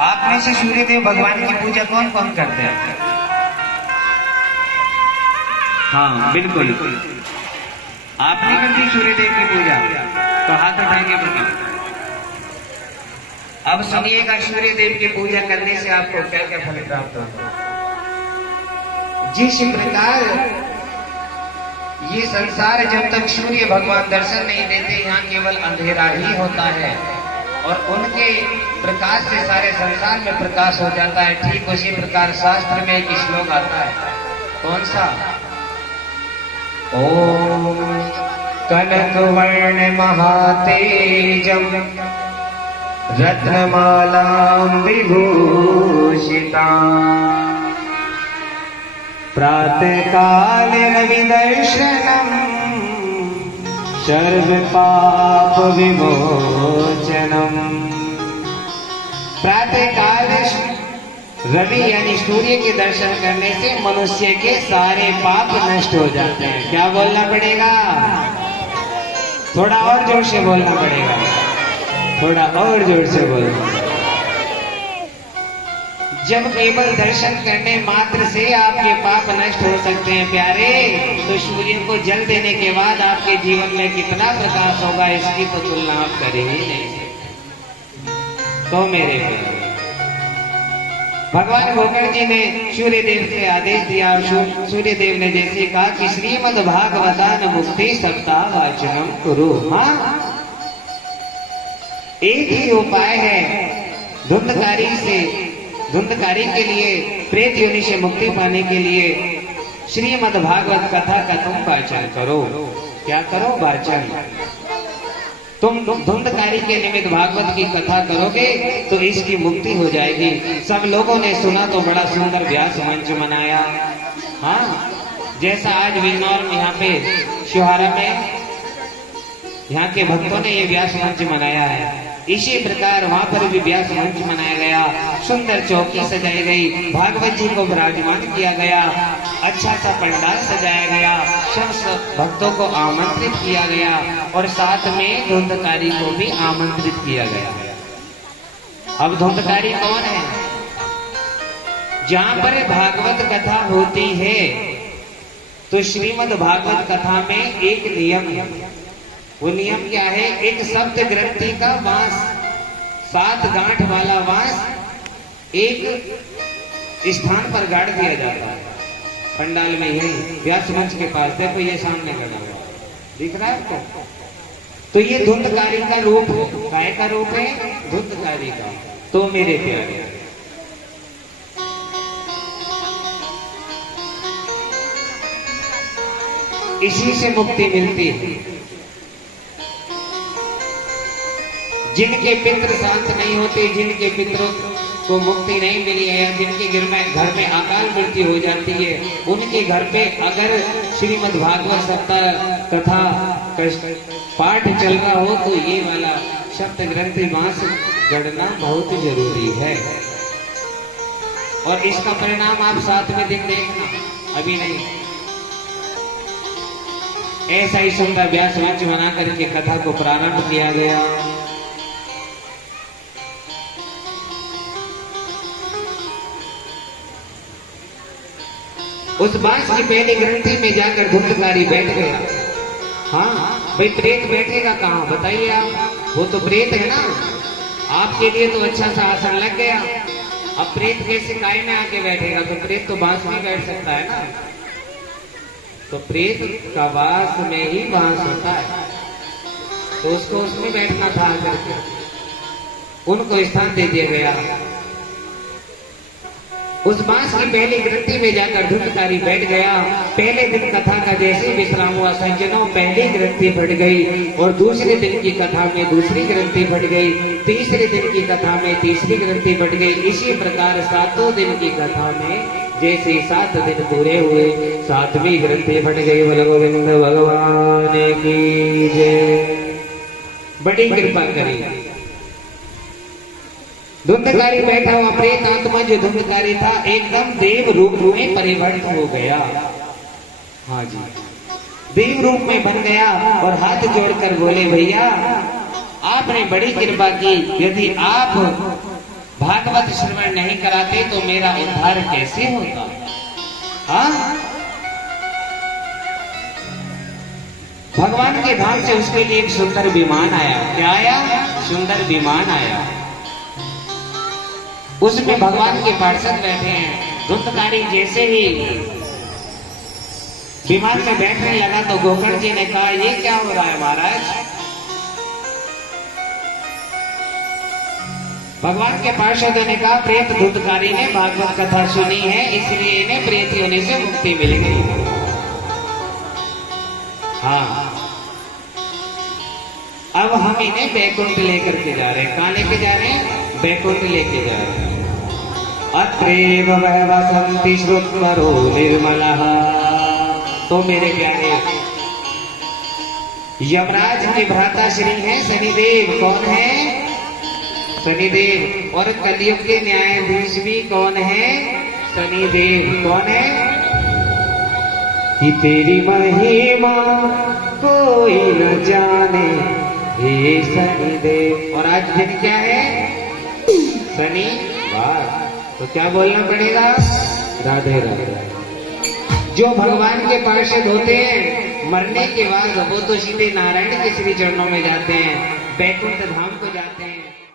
आप में से सूर्यदेव भगवान की पूजा कौन कौन करते हैं? हाँ बिल्कुल, आपने कर दी सूर्यदेव की पूजा, तो हाथ उठाएंगे बताओ। अब सुनिएगा सूर्यदेव की पूजा करने से आपको क्या क्या फल प्राप्त होगा। जिस प्रकार ये संसार जब तक सूर्य भगवान दर्शन नहीं देते यहाँ केवल अंधेरा ही होता है और उनके प्रकाश से सारे संसार में प्रकाश हो जाता है, ठीक उसी प्रकार शास्त्र में एक श्लोक आता है, कौन सा? ओम कनक वर्ण महातेजम रत्नमालां विभूषिता प्रातःकाले रविदर्शनम् सर्व पाप विमोचनम्। प्रातःकाल रवि यानी सूर्य के दर्शन करने से मनुष्य के सारे पाप नष्ट हो जाते हैं। क्या बोलना पड़ेगा? थोड़ा और जोर से बोलना पड़ेगा, थोड़ा और जोर से बोलना। जब केवल दर्शन करने मात्र से आपके पाप नष्ट हो सकते हैं प्यारे, तो सूर्य को जल देने के बाद आपके जीवन में कितना प्रकाश होगा इसकी तो तुलना आप कर ही नहीं सकते। तो मेरे प्यारे, भगवान गोकर्ण जी ने सूर्यदेव से आदेश दिया। सूर्यदेव ने जैसे कहा कि श्रीमद् भागवतान मुक्ति सप्ताह वाचनम कुरु। हाँ, एक ही उपाय है धुंधकारी के लिए, प्रेत योनि से मुक्ति पाने के लिए श्रीमद् भागवत कथा का तुम वाचन करो। क्या करो? वाचन। तुम धुंधकारी के निमित्त भागवत की कथा करोगे तो इसकी मुक्ति हो जाएगी। सब लोगों ने सुना तो बड़ा सुंदर व्यास मंच मनाया। हाँ, जैसा आज विजनौर यहाँ पे शिवहारा में यहाँ के भक्तों ने ये व्यास मंच मनाया है, इसी प्रकार वहाँ पर भी व्यास मंच मनाया गया। सुंदर चौकी सजाई गई, भागवत जी को विराजमान किया गया, अच्छा सा पंडाल सजाया गया, सब भक्तों को आमंत्रित किया गया और साथ में धुंधकारी को भी आमंत्रित किया गया। अब धुंधकारी कौन है? जहाँ पर भागवत कथा होती है तो श्रीमद् भागवत कथा में एक नियम है। वो नियम क्या है? एक सप्त ग्रंथि का बांस, 7 गांठ वाला बांस एक स्थान पर गाड़ दिया जाता है पंडाल में, यही व्यास मंच के पास। देखो ये सामने लगा हुआ दिख रहा है आपको? तो ये धुंधकारी का रूप है। काय का रूप है? धुंधकारी का। तो मेरे प्यारे, इसी से मुक्ति मिलती है। जिनके पितृ शांत नहीं होते, जिनके पितरों को मुक्ति नहीं मिली है, या जिनके घर में अकाल मृत्यु हो जाती है, उनके घर पे अगर श्रीमद् भागवत सप्ताह कथा पाठ चल रहा हो तो ये वाला सप्त ग्रंथि बांस गढ़ना बहुत जरूरी है। और इसका परिणाम आप 7वें दिन देखना, अभी नहीं। ऐसा ही सुंदर व्यास मंच बना करके कथा को प्रारंभ किया गया। उस बांस की पहली ग्रंथि में जाकर धुंधकारी बैठ गया। हाँ भाई, प्रेत बैठेगा कहाँ बताइए आप? वो तो प्रेत है ना। आपके लिए तो अच्छा सा आसन लग गया, अब प्रेत कैसे काय में आके बैठेगा? तो प्रेत तो बांस में बैठ सकता है ना। तो प्रेत का वास में ही बांस होता है, तो उसको उसमें बैठना था करके उनको स्थान दे दिया गया। उस बांस की पहली ग्रंथि में जाकर धुंधकारी बैठ गया। पहले दिन कथा का जैसे विश्राम हुआ, सज्जनों, पहली ग्रंथि फट गई और दूसरे दिन की कथा में दूसरी ग्रंथि फट गई, तीसरे दिन की कथा में तीसरी ग्रंथि फट गई। इसी प्रकार 7 दिन की कथा में जैसे 7 दिन पूरे हुए, 7वीं ग्रंथि फट गई। बोलो गोविंद भगवान की जय। बड़ी कृपा करी। धुंधकारी बैठा हुआ प्रेत आत्मा जो धुंधकारी था एकदम देव रूप में परिवर्तित हो गया। हाँ जी, देव रूप में बन गया और हाथ जोड़कर बोले, भैया आपने बड़ी कृपा की, यदि आप भागवत श्रवण नहीं कराते तो मेरा उद्धार कैसे होगा? हाँ, भगवान के धाम से उसके लिए एक सुंदर विमान आया। क्या आया? सुंदर विमान आया। उसमें भगवान के पार्षद बैठे हैं। धुंधकारी जैसे ही विमान में बैठने लगा तो गोकर्ण जी ने कहा, ये क्या हो रहा है महाराज? भगवान के पार्षदों ने कहा, प्रेत धुंधकारी ने भागवत कथा सुनी है, इसलिए इन्हें प्रेत होने से मुक्ति मिल गई। हाँ, अब हम इन्हें बैकुंठ लेकर के जा रहे हैं। कहाँ लेके जा रहे हैं? बैकुंठ लेके जा रहे हैं। अत्रेव वह वसंति श्रुतवरो निर्मलः। तो मेरे प्यारे, यमराज के भ्राता श्री हैं शनिदेव। कौन है? शनिदेव। और कलयुग के न्यायाधीश भी कौन है? शनिदेव। कौन है? कि तेरी महिमा कोई न जाने हे शनिदेव। और आज दिन क्या है? शनिवार। तो क्या बोलना पड़ेगा? राधे राधे। जो भगवान के पार्षद होते हैं, मरने के बाद वो तो सीधे नारायण के श्री चरणों में जाते हैं, बैकुंठ धाम को जाते हैं।